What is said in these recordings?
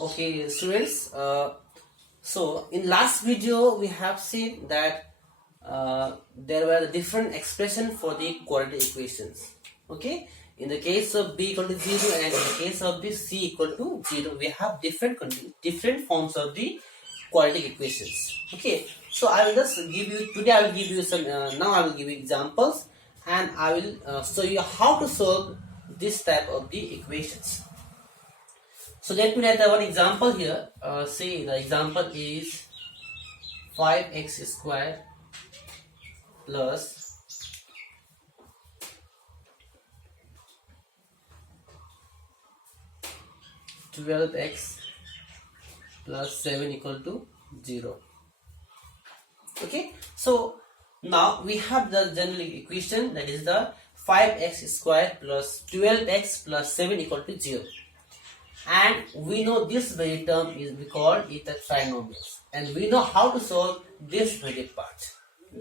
Okay, students. So in last video we have seen that there were different expression for the quadratic equations. Okay, in the case of b equal to 0 and in the case of the c equal to 0, we have different forms of the quadratic equations. Okay, so I will just give you today. I will give you some. Now I will give you examples, and I will show you how to solve this type of the equations. So let me write one example here. Say the example is 5x square plus 12x plus 7 equal to 0. Okay, so now we have the general equation, that is the 5x square plus 12x plus 7 equal to 0. And we know this very term is, we call it a trinomials, and we know how to solve this very part.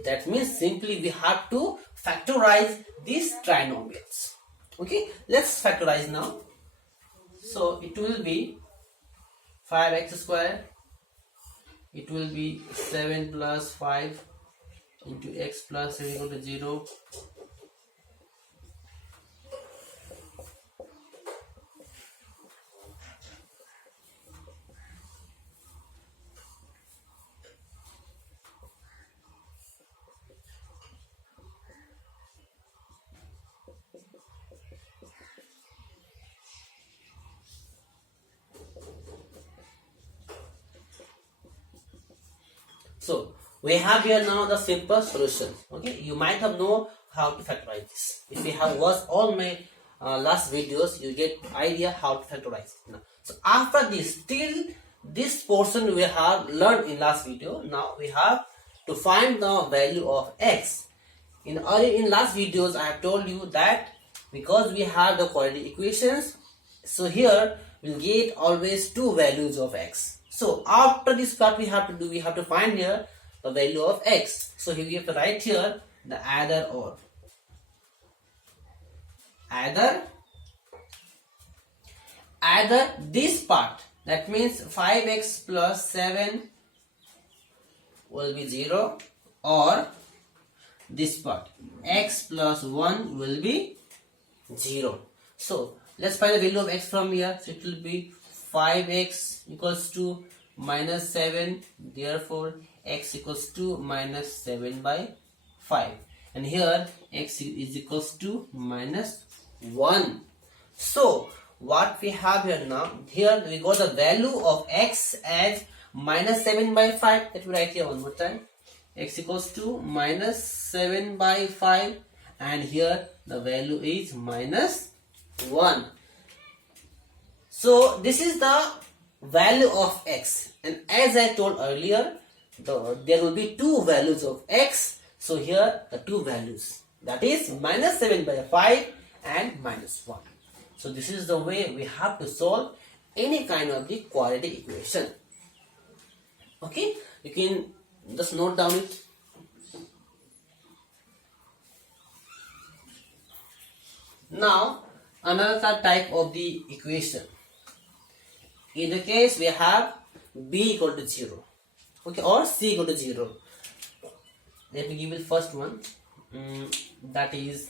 That means simply we have to factorize these trinomials. Okay, let's factorize now. So it will be 5x square, it will be 7 plus 5 into x plus 7 equal to 0. So we have here now the simple solution. Okay, you might have known how to factorize this. If you have watched all my last videos, you get idea how to factorize it now. So after this, till this portion we have learned in last video, now we have to find the value of x. In last videos I have told you that because we have the quadratic equations, so here we'll get always two values of x. So after this part we have to find here the value of x. So here we have to write here the either or. Either this part, that means 5x plus 7 will be 0, or this part x plus 1 will be 0. So let's find the value of x from here. So it will be 5x equals to minus 7, therefore x equals to minus 7 by 5, and here x is equals to minus 1. So what we have here now, here we got the value of x as minus 7 by 5. Let me write here one more time. X equals to minus 7 by 5, and here the value is minus 1. So this is the value of x, and as I told earlier, there will be two values of x. So here the two values, that is minus 7 by 5 and minus 1. So this is the way we have to solve any kind of the quadratic equation. Okay, you can just note down it. Now another type of the equation. In the case we have b equal to 0, okay, or c equal to 0. Let me give you the first one. That is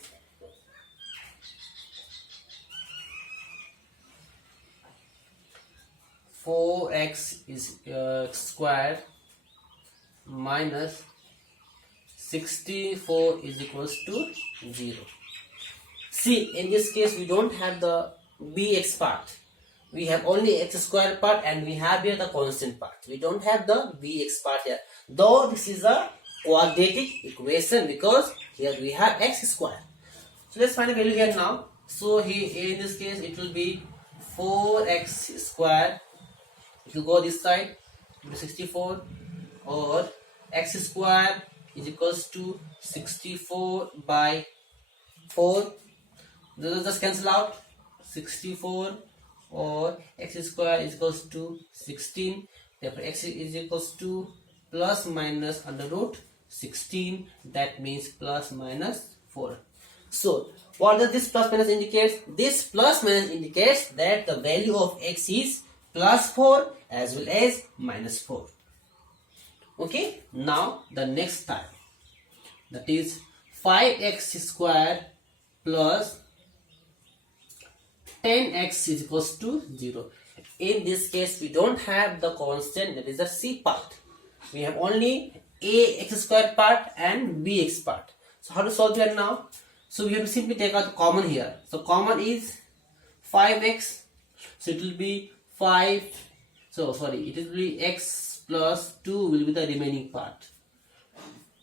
(4x is square minus 64 is equals to 0). See, in this case we don't have the bx part. We have only x square part, and we have here the constant part. We don't have the bx part here. Though this is a quadratic equation because here we have x square. So let's find a value here now. So here in this case it will be 4x square. If you go this side, it will be 64, or x square is equals to 64 by 4. This will just cancel out. 64 or x square is equals to 16. Therefore x is equals to plus minus under root 16. That means plus minus 4. So what does this plus minus indicate? This plus minus indicates that the value of x is plus 4 as well as minus 4. Okay, now the next type, that is 5x square plus 10x is equals to 0. In this case, we don't have the constant, that is the c part. We have only ax square part and bx part. So how to solve here now? So we have to simply take out the common here. So common is 5x. So it will be 5. So sorry, it will be x plus 2 will be the remaining part.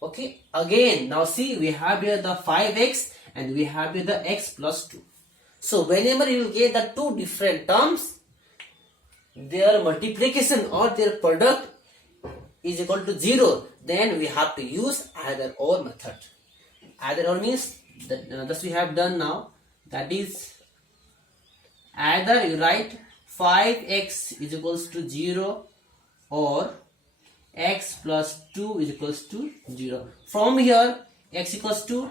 Okay, again now see, we have here the 5x and we have here the x plus 2. So whenever you will get the two different terms, their multiplication or their product is equal to 0, then we have to use either or method. Either or means that thus we have done now, that is either you write 5x is equals to 0 or x plus 2 is equals to 0. From here x equals to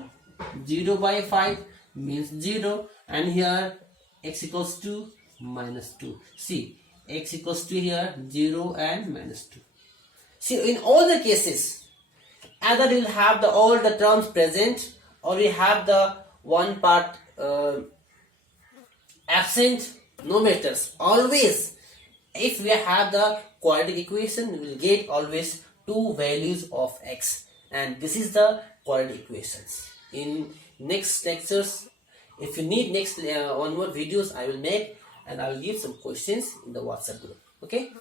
0 by 5 means 0, and here x equals to minus 2. See, x equals to here 0 and minus 2. See, in all the cases, either you will have all the terms present, or you have the one part absent. No matters. Always, if we have the quadratic equation, we will get always two values of x, and this is the quadratic equations. In next lectures, if you need next one more videos, I will make, and I will give some questions in the WhatsApp group. Okay.